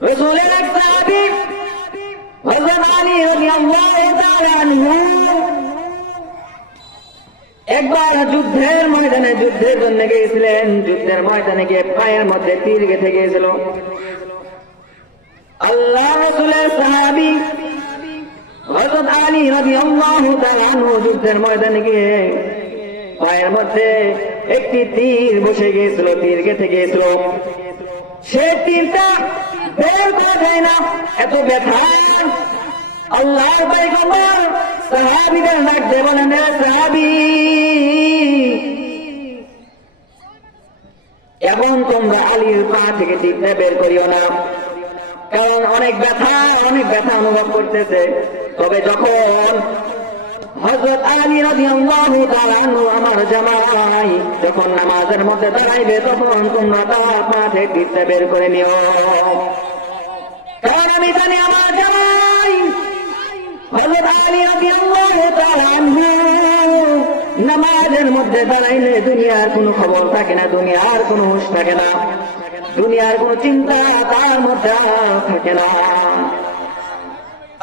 রসুলের এক হযরত আলী রাদিয়াল্লাহু তাআলা আনহু একবার যুদ্ধের ময়দানে, যুদ্ধের জন্য গিয়েছিলেন। যুদ্ধের ময়দানে গিয়ে পায়ের মধ্যে তীর গেঁথে গিয়েছিল। আল্লাহ রসুলের সাহাবী হযরত আলী রাদিয়াল্লাহু তাআলা আনহু যুদ্ধের ময়দানে গিয়ে পায়ের মধ্যে একটি তীর বসে গিয়েছিল, তীর গেঁথে গিয়েছিল। সে তীরটা বের করা যায় না। এত ব্যথা। আল্লাহর পয়গম্বর সাহাবীদের ডাক রে সাহাবী এবং তোমরা আলীর পা থেকে তীরটা বের করিও না। কারণ অনেক ব্যথা অনেক ব্যথা অনুভব করতেছে। তবে যখন হযরত আলী তাআলা আমার জামাই। যখন নামাজের মধ্যে দাঁড়াইবে, তখন তোমরা তার বের করে নিও। কারণ আমি জানি আমার জামাই হযরত আলী তাআলা নামাজের মধ্যে দাঁড়াইলে দুনিয়ার কোনো খবর থাকে না, দুনিয়ার কোনো হুঁশ থাকে না, দুনিয়ার কোনো চিন্তা তার মধ্যে থাকে না।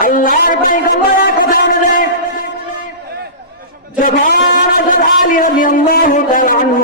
আল্লাহর পয়গম্বরের কথা অনুযায়ী যখন হযরত আলী রাদিয়াল্লাহু তাআলা আনহু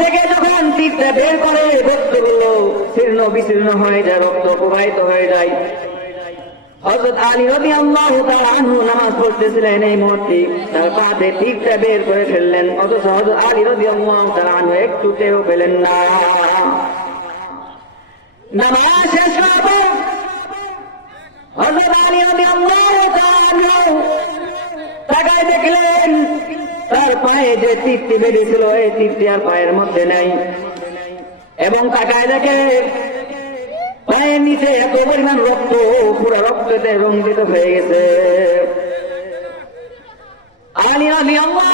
থেকে যখন তীরটা বের করে রক্তগুলো শীর্ণ বিশীর্ণ হয়ে যায়, রক্ত প্রবাহিত হয়ে যায়। নামাজ পড়তেছিলেন এই মুহূর্তে। হযরত আলী রাদিয়াল্লাহু তাআলা আনহু একটুতেও পেলেন না। নামাজ শেষ করার পর হযরত আলী রাদিয়াল্লাহু তাআলা আনহু তাকায় দেখলেন তার পায়ে যে তীরটি বেরিয়েছিল, এই তীরটি আর পায়ের মধ্যে নাই। এবং তাকায় দেখে পায়ের নিচে এত পরিমাণ রক্ত, পুরো রক্ততে রঞ্জিত হয়ে গেছে। আলী আলী আল্লাহ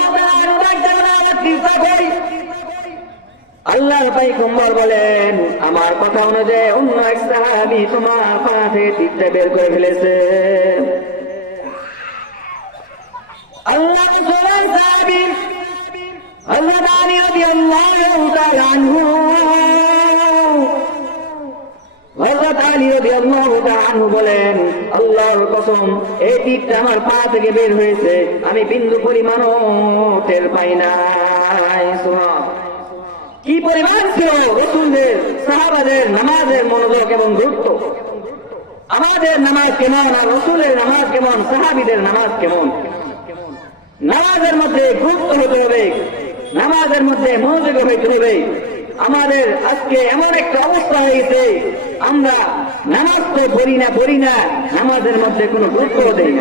আল্লাহ ভাই কুম্বর বলেন, আমার কথা অনুযায়ী অন্য এক সাহাবি তোমার পা থেকে বের করে ফেলেছে আল্লাহ রসুলের সাহাবী আমি বিন্দু পাই কি পরিমাণ ছিল সাহাবাদের নামাজের মনোযোগ এবং গুরুত্ব? আমাদের নামাজ কেমন আর রসুলের নামাজ কেমন, সাহাবিদের নামাজ কেমন? নামাজের মধ্যে গুরুত্ব হতে হবে। নামাজের মধ্যে মনোযোগ হয়ে চলবে আমাদের আজকে এমন একটা অবস্থা হয়েছে, আমরা নামাজ তো পড়ি না পড়ি না, নামাজের মধ্যে কোনো গুরুত্ব দেয়